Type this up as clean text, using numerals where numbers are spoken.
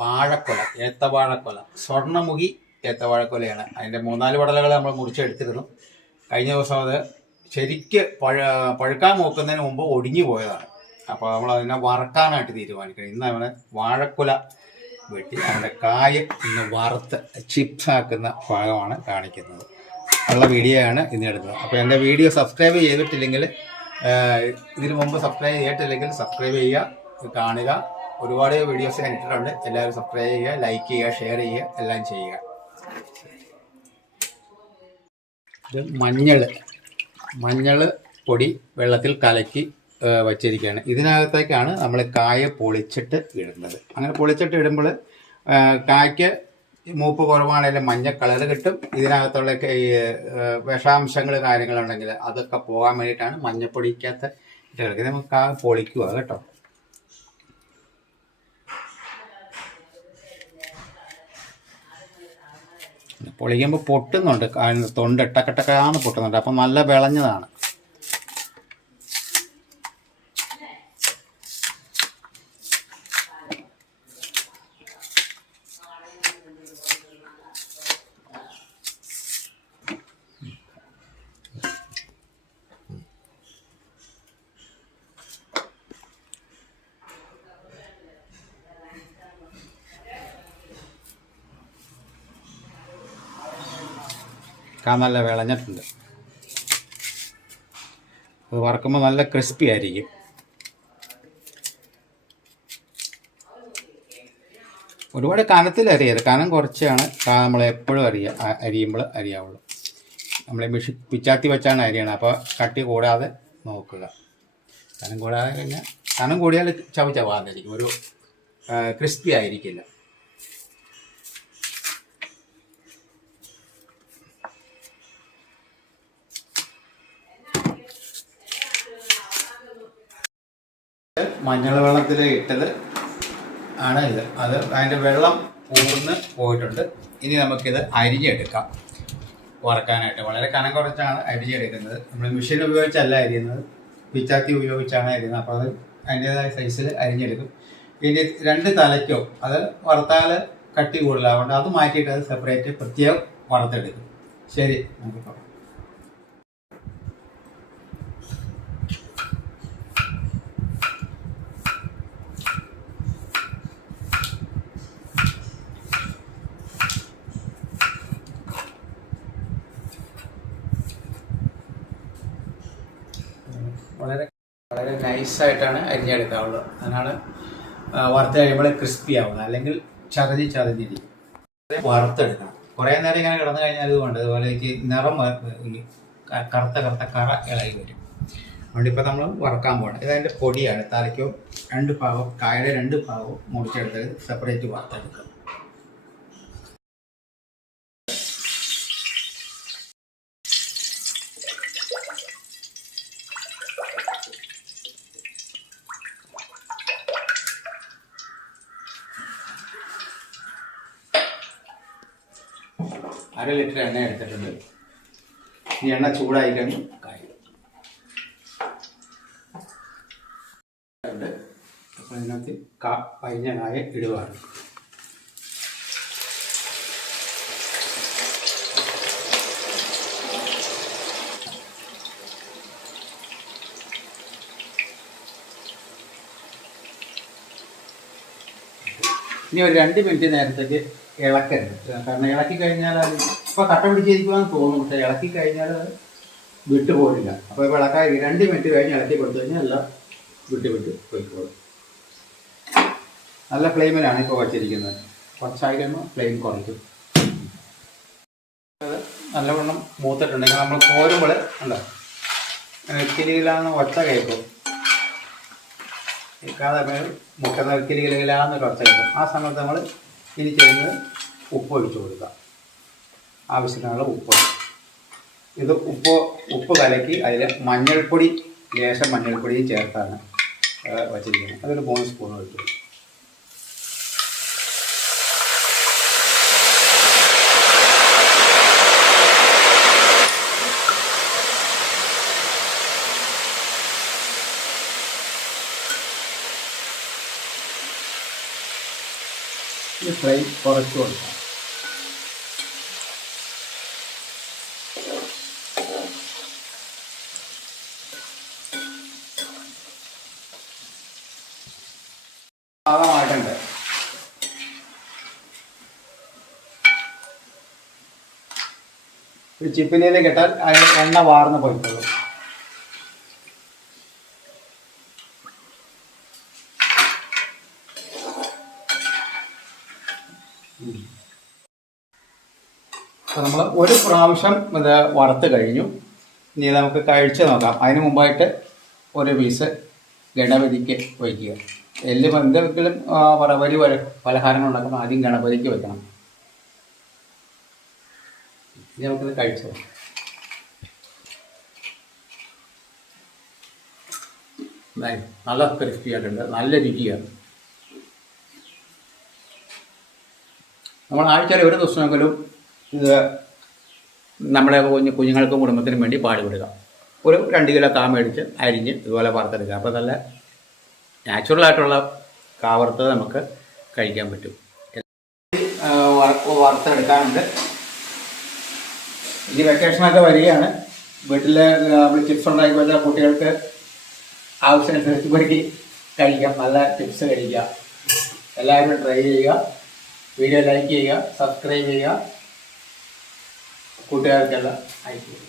വാഴക്കൊല, ഏത്തവാഴക്കൊല, സ്വർണ്ണമുഖി ഏത്തവാഴക്കൊലയാണ്. അതിൻ്റെ 3-4 പടലകൾ നമ്മൾ മുറിച്ചെടുത്തിരുന്നു. കഴിഞ്ഞ ദിവസം അത് ശരിക്ക് പഴുക്കാൻ നോക്കുന്നതിന് മുമ്പ് ഒടിഞ്ഞു പോയതാണ്. അപ്പോൾ നമ്മൾ അതിനെ വറക്കാനായിട്ട് തീരുമാനിക്കണം. ഇന്ന് അവനെ വാഴക്കൊല വെട്ടി അതിൻ്റെ കായ് ഇന്ന് വറുത്ത് ചിപ്സ് ആക്കുന്ന ഭാഗമാണ് കാണിക്കുന്നത്. ഉള്ള വീഡിയോ ആണ് ഇന്ന് എടുത്തത്. അപ്പോൾ എൻ്റെ വീഡിയോ സബ്സ്ക്രൈബ് ചെയ്തിട്ടില്ലെങ്കിൽ, ഇതിനു മുമ്പ് സബ്സ്ക്രൈബ് ചെയ്തിട്ടില്ലെങ്കിൽ സബ്സ്ക്രൈബ് ചെയ്യുക, കാണുക. ഒരുപാട് വീഡിയോസ് ഞാൻ ഇട്ടിട്ടുണ്ട്. എല്ലാവരും സബ്സ്ക്രൈബ് ചെയ്യുക, ലൈക്ക് ചെയ്യുക, ഷെയർ ചെയ്യുക, എല്ലാം ചെയ്യുക. ഇത് മഞ്ഞൾ പൊടി വെള്ളത്തിൽ കലക്കി വച്ചിരിക്കുകയാണ്. ഇതിനകത്തേക്കാണ് നമ്മൾ കായ പൊളിച്ചിട്ട് ഇടുന്നത്. അങ്ങനെ പൊളിച്ചിട്ട് ഇടുമ്പോൾ കായ്ക്ക് മൂപ്പ് കുറവാണെങ്കിലും മഞ്ഞ കളർ കിട്ടും. ഇതിനകത്തുള്ള ഈ വിഷാംശങ്ങൾ കാര്യങ്ങളുണ്ടെങ്കിൽ അതൊക്കെ പോകാൻ വേണ്ടിയിട്ടാണ് മഞ്ഞപ്പൊടിക്കകത്ത് ഇട്ട് കിടക്കുന്നത്. നമുക്ക് കായ പൊളിക്കുക കേട്ടോ. പൊളിക്കുമ്പോൾ പൊട്ടുന്നുണ്ട്, തൊണ്ട് ഇട്ടക്കട്ടക്കാന്ന് പൊട്ടുന്നുണ്ട്. അപ്പം നല്ല വിളഞ്ഞതാണ്. നല്ല വിളഞ്ഞിട്ടുണ്ട്. അത് വറക്കുമ്പോൾ നല്ല ക്രിസ്പി ആയിരിക്കും. ഒരുപാട് കനത്തിൽ അരിയരുത്, കനം കുറച്ചാണ് നമ്മൾ എപ്പോഴും അരിയുമ്പോൾ അരിയാവുള്ളൂ. നമ്മൾ പിച്ചാത്തി വെച്ചാണ് അരിയണം. അപ്പോൾ കട്ടി കൂടാതെ നോക്കുക. കനം കൂടാതെ കഴിഞ്ഞാൽ, കനം കൂടിയാൽ ചവചവാന്നിരിക്കും, ഒരു ക്രിസ്പി ആയിരിക്കില്ല. മഞ്ഞൾ വെള്ളത്തിൽ ഇട്ടത് ആണ് ഇത്. അതിൻ്റെ വെള്ളം ഊർന്ന് പോയിട്ടുണ്ട്. ഇനി നമുക്കിത് അരിഞ്ഞെടുക്കാം വറക്കാനായിട്ട്. വളരെ കനം കുറച്ചാണ് അരിഞ്ഞെടുക്കുന്നത്. നമ്മൾ മെഷീൻ ഉപയോഗിച്ചല്ല അരിയുന്നത്, പിച്ചാത്തി ഉപയോഗിച്ചാണ് അരിയുന്നത്. അപ്പോൾ അത് അതിൻ്റേതായ സൈസിൽ അരിഞ്ഞെടുക്കും. ഇനി 2 തലയ്ക്കോ അത് വറുത്താൽ കട്ടി കൂടുതലാവുകൊണ്ട് അത് മാറ്റിയിട്ട് അത് സെപ്പറേറ്റ് പ്രത്യേകം വറുത്തെടുക്കും. ശരി, നമുക്ക് പറയാം. വളരെ നൈസായിട്ടാണ് അരിഞ്ഞെടുക്കാവുള്ളത്. അതിനാണ് വറുത്ത് കഴിയുമ്പോൾ ക്രിസ്പി ആവുന്നത്. അല്ലെങ്കിൽ ചതഞ്ഞിരിക്കും. വറുത്തെടുക്കണം. കുറേ നേരം ഇങ്ങനെ കിടന്നു കഴിഞ്ഞാൽ ഇതുകൊണ്ട് അതുപോലെ നിറം കറുത്ത കറ ഇളകി വരും. അതുകൊണ്ട് ഇപ്പോൾ നമ്മൾ വറക്കാൻ പോകണം. ഇതതിൻ്റെ പൊടിയാണ്. തലയ്ക്കോ 2 ഭാഗം, കായയുടെ 2 ഭാഗവും മുറിച്ചെടുത്ത് സെപ്പറേറ്റ് വറുത്തെടുക്കുക. അര ലിറ്റർ എണ്ണ എടുത്തിട്ടുണ്ട്. ഈ എണ്ണ ചൂടായി കഴിഞ്ഞു കായ. അപ്പോൾ ഇതിനകത്ത് അരിഞ്ഞ കായ ഇടുകയാണ്. ഇനി ഒരു 2 മിനിറ്റ് നേരത്തേക്ക് ഇളക്കരുത്. കാരണം ഇളക്കി കഴിഞ്ഞാൽ അത് ഇപ്പോൾ കട്ട പിടിച്ചിരിക്കുവാന്ന് തോന്നും, പക്ഷേ ഇളക്കി കഴിഞ്ഞാൽ അത് വിട്ടു പോരില്ല. അപ്പോൾ ഇപ്പോൾ ഇളക്കാൻ 2 മിനിറ്റ് കഴിഞ്ഞ് ഇളക്കി കൊടുത്തു കഴിഞ്ഞാൽ എല്ലാം വിട്ട് പോയിക്കോളും. നല്ല ഫ്ലെയിമിലാണ് ഇപ്പോൾ വച്ചിരിക്കുന്നത്. കുറച്ചായി കഴിയുമ്പോൾ ഫ്ലെയിം കുറയ്ക്കും. അത് നല്ലവണ്ണം മൂത്തിട്ടുണ്ടെങ്കിൽ നമ്മൾ കോരുമ്പോൾ ഉണ്ടോ കിലികിലാന്ന് ഒച്ച കേൾക്കും. കേൾക്കാതെ മുട്ടുന്ന കിലികിലാന്നൊരു ഒച്ച കേൾക്കും. ആ സമയത്ത് നമ്മൾ ഇനി ചെയ്യുന്നത് ഉപ്പ് ഒഴിച്ചു കൊടുക്കുക. ആവശ്യത്തിനുള്ള ഉപ്പ്. ഇത് ഉപ്പ് കലക്കി അതിൽ മഞ്ഞൾപ്പൊടി, ലേശം മഞ്ഞൾപ്പൊടിയും ചേർത്താണ് വച്ചിരിക്കുന്നത്. അതൊരു 3 സ്പൂൺ ഒഴിച്ചു. ഈ ഫ്ലെയിം കുറച്ച് കൊടുക്കാം. പാകമായിട്ടുണ്ട്. ഒരു ചിപ്പിനിലേക്ക് ഇട്ടാൽ അതിൽ എണ്ണ വാർന്ന് പോയിക്കോളും. അപ്പോൾ നമ്മൾ ഒരു പ്രാവശ്യം ഇത് വറുത്ത് കഴിഞ്ഞു. ഇനി നമുക്ക് കഴിച്ച് നോക്കാം. അതിന് മുമ്പായിട്ട് ഒരു പീസ് ഗണപതിക്ക് വയ്ക്കുക. എന്തെങ്കിലും വലിയ പലഹാരങ്ങൾ ഉണ്ടാക്കുമ്പോൾ ആദ്യം ഗണപതിക്ക് വെക്കണം. ഇനി നമുക്കിത് കഴിച്ചു. നല്ല ക്രിസ്പി ആയിട്ടുണ്ട്, നല്ല രുചിയാണ്. നമ്മൾ ആഴ്ചയിൽ ഒരു ദിവസമെങ്കിലും ഇത് നമ്മുടെ കുഞ്ഞുങ്ങൾക്കും കുടുംബത്തിനും വേണ്ടി പാടുപെടുക. ഒരു 2 കിലോ കാ മേടിച്ച് അരിഞ്ഞ് ഇതുപോലെ വറുത്തെടുക്കുക. അപ്പോൾ നല്ല നാച്ചുറലായിട്ടുള്ള കാ വറുത്തത് നമുക്ക് കഴിക്കാൻ പറ്റും. വറുത്തെടുക്കാനുണ്ട്. ഇനി വെക്കേഷനൊക്കെ വരികയാണ്. വീട്ടിൽ നമ്മൾ ചിപ്സ് ഉണ്ടാക്കി വെച്ചാൽ കുട്ടികൾക്ക് ആവശ്യമനുസരിച്ച് പെറുക്കി കഴിക്കാം. നല്ല ചിപ്സ് കഴിക്കുക. എല്ലാവരും ട്രൈ ചെയ്യുക. വീഡിയോ ലൈക്ക് ചെയ്യുക, സബ്സ്ക്രൈബ് ചെയ്യുക, കൂട്ടുകാർക്കെല്ലാം അയക്കുക.